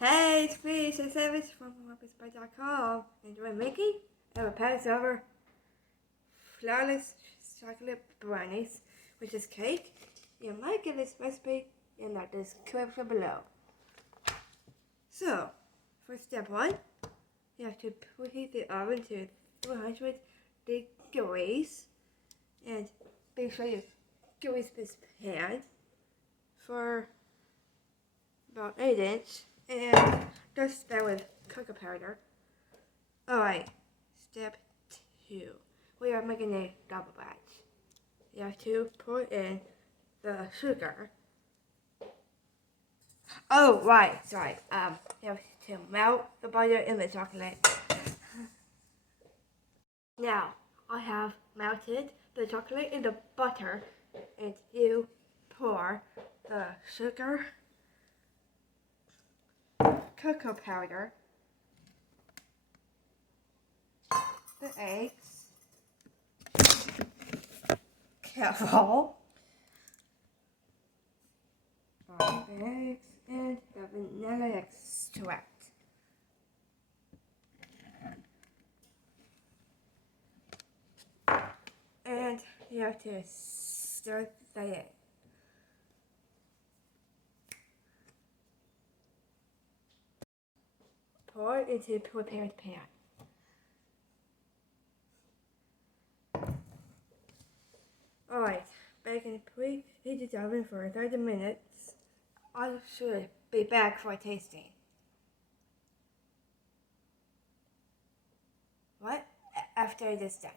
Hey, it's me, it's Savage from HomeOfficeBy.com, and we're making a Passover Flourless chocolate brownies, which is cake. You might get this recipe in the description below. So, for step 1, you have to preheat the oven to 300 degrees, and make sure you grease this pan for about 8 inches. And just start with cocoa powder. Alright, step 2. We are making a double batch. You have to put in the sugar. Oh, right, sorry. You have to melt the butter in the chocolate. Now, I have melted the chocolate in the butter, and you pour the sugar, cocoa powder, the eggs, careful, the eggs, and the vanilla extract. And you have to stir that in. Pour it into the prepared pan. Alright, bake in preheated oven for 30 minutes. I should be back for tasting. What? After it is done.